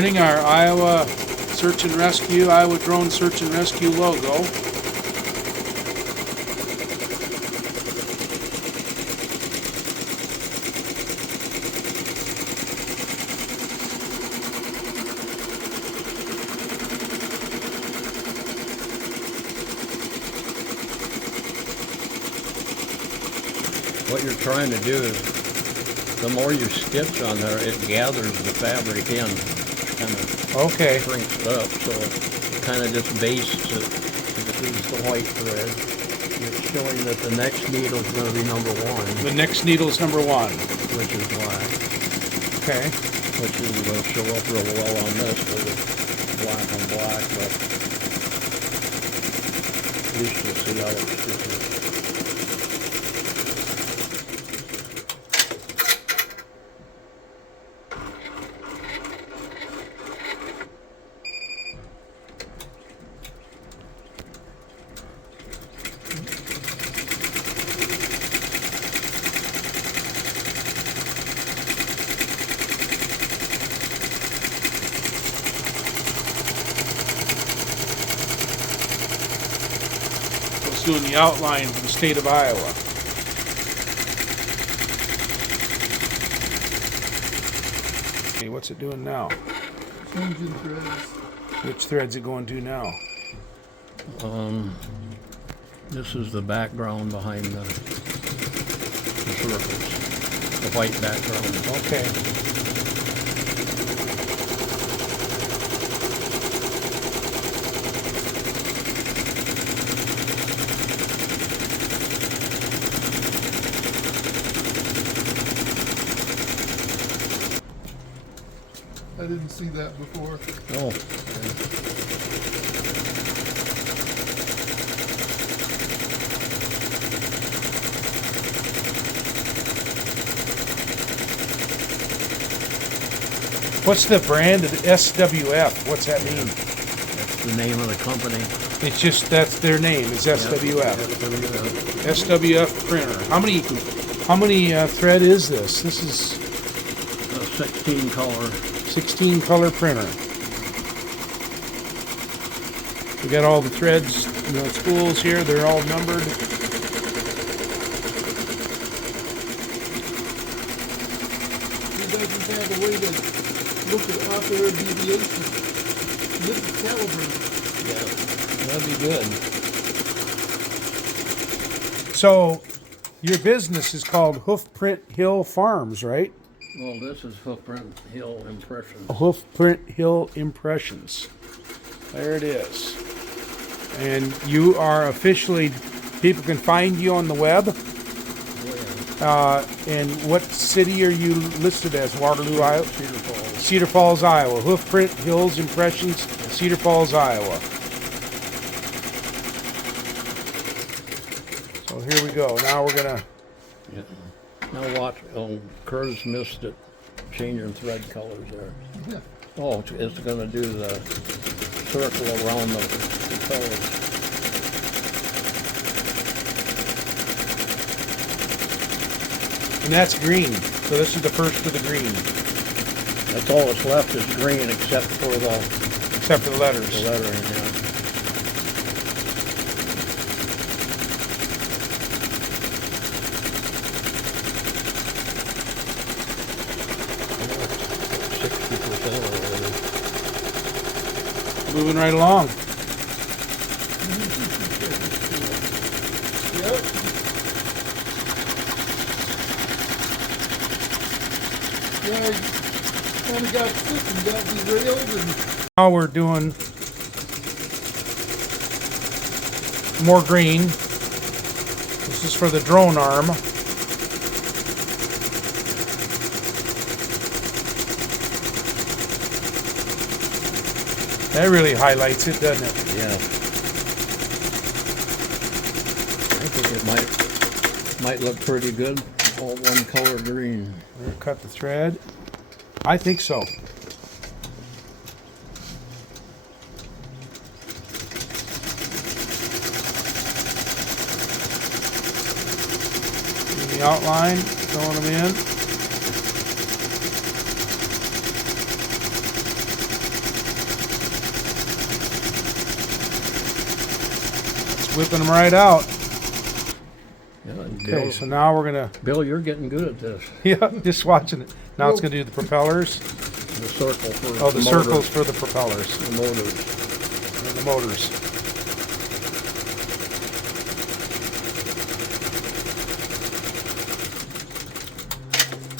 Printing our Iowa Search and Rescue, Iowa Drone Search and Rescue logo. What you're trying to do is, the more you stitch on there, it gathers the fabric in, kind of shrinks it up, so it kind of just bastes it. This is the white thread. It's showing that the next needle is going to be number 1. The next needle is number 1. Which is black. Okay. Which isn't going to show up real well on this, but it's black on black, but at least you'll see how it's stitched. Doing the outline for the state of Iowa. Okay, what's it doing now? Changing threads. Which thread's it going to now? This is the background behind the circles. The white background. Okay. I didn't see that before. Oh. What's the brand of the SWF? What's that mean? That's the name of the company. It's just, that's their name, is SWF. SWF printer. How many thread is this? This is A 16 color. 16 color printer. We got all the threads, the spools here, they're all numbered. He doesn't have a way to look at operator deviation. Look at calibrator. Yeah, that'd be good. So, your business is called Hoofprint Hill Farms, right? Well, this is Hoofprint Hill Impressions. Hoofprint Hill Impressions. There it is. And you are officially, people can find you on the web. And what city are you listed as? Waterloo, Iowa? Cedar Falls. Cedar Falls, Iowa. Hoofprint Hills Impressions, Cedar Falls, Iowa. So here we go. Now we're gonna. Yeah. Now watch. Oh, Curtis missed it. Changing thread colors there. Yeah. Oh, it's going to do the circle around the colors. And that's green. So this is the first of the green. That's all that's left is green except for the letters. The lettering, yeah. Moving right along. Yep. Yeah, I kind of got sick and got derailed and... Now we're doing more green. This is for the drone arm. That really highlights it, doesn't it? Yeah. I think it might look pretty good. All one color green. We'll cut the thread. I think so. The outline, throwing them in. whipping them right out. Yeah, Okay, so now we're gonna. Bill, you're getting good at this. Yeah, just watching it. Now it's gonna do the propellers. The circle for The circles for the propellers. the motors. And the motors.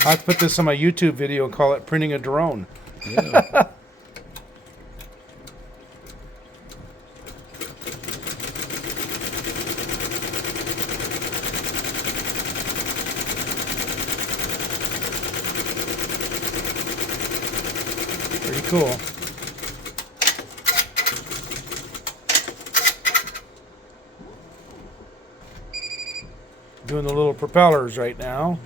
I put this on my YouTube video and call it printing a drone. Yeah. Pretty cool. Doing the little propellers right now.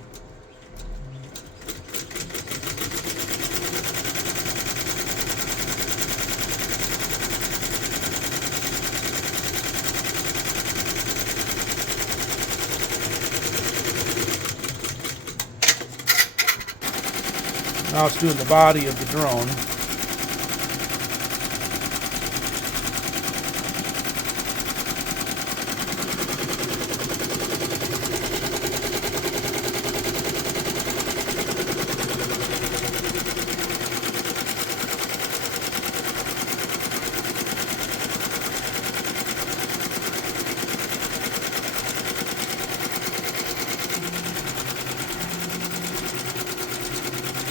Now it's doing the body of the drone.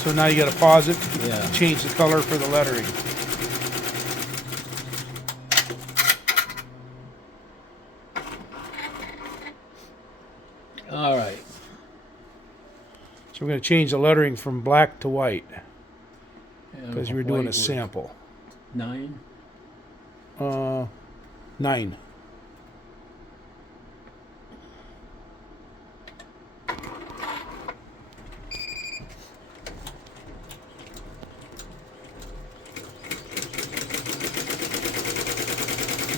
So now you got to pause it, Yeah. change the color for the lettering. All right. So we're going to change the lettering from black to white because you were doing White a was sample. 9. 9.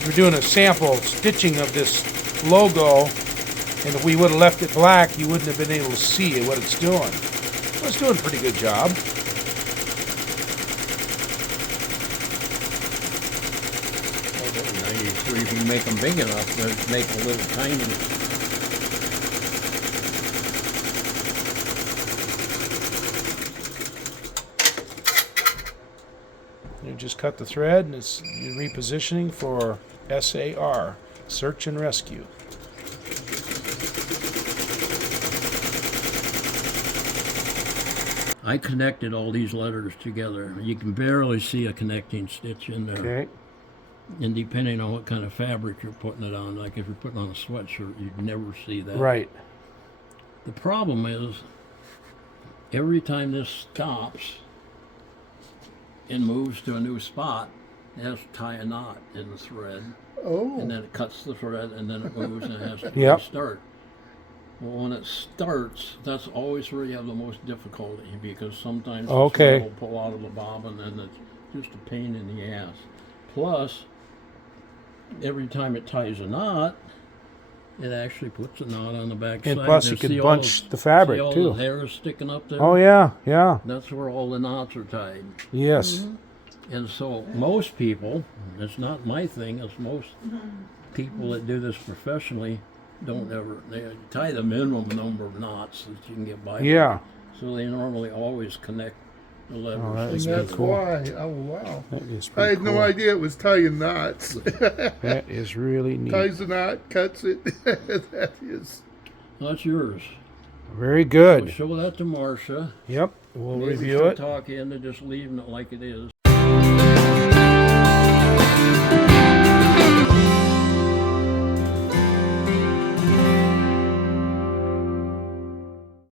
We're doing a sample stitching of this logo, and if we would have left it black, you wouldn't have been able to see what it's doing. Well, it's doing a pretty good job. Oh, they're 93. If you make them big enough, they'll make a little tiny. You just cut the thread, and it's you're repositioning for SAR, search and rescue. I connected all these letters together. You can barely see a connecting stitch in there. Okay. And depending on what kind of fabric you're putting it on, like if you're putting on a sweatshirt, you'd never see that. Right. The problem is, every time this stops and moves to a new spot, it has to tie a knot in the thread. Oh. And then it cuts the thread, and then it moves, and it has to Yep. restart. Well, when it starts, that's always where you have the most difficulty, because sometimes Okay. the thread will pull out of the bobbin, and it's just a pain in the ass. Plus, every time it ties a knot, it actually puts a knot on the back And side. plus you can bunch the fabric, see all too. the hair is sticking up there? Oh, yeah, yeah. That's where all the knots are tied. Yes. And so most people, it's not my thing, it's most people that do this professionally don't ever, they tie the minimum number of knots that you can get by. Yeah. So they normally always connect the letters. Oh, that And is together. that's cool. why. Oh, wow. That is I pretty had cool. no idea it was tying knots. That is really neat. Ties a knot, cuts it. That is. That's yours. Very We'll good. show that to Marcia. Yep. We'll Maybe review she'll it. talk you into just leaving it like it is.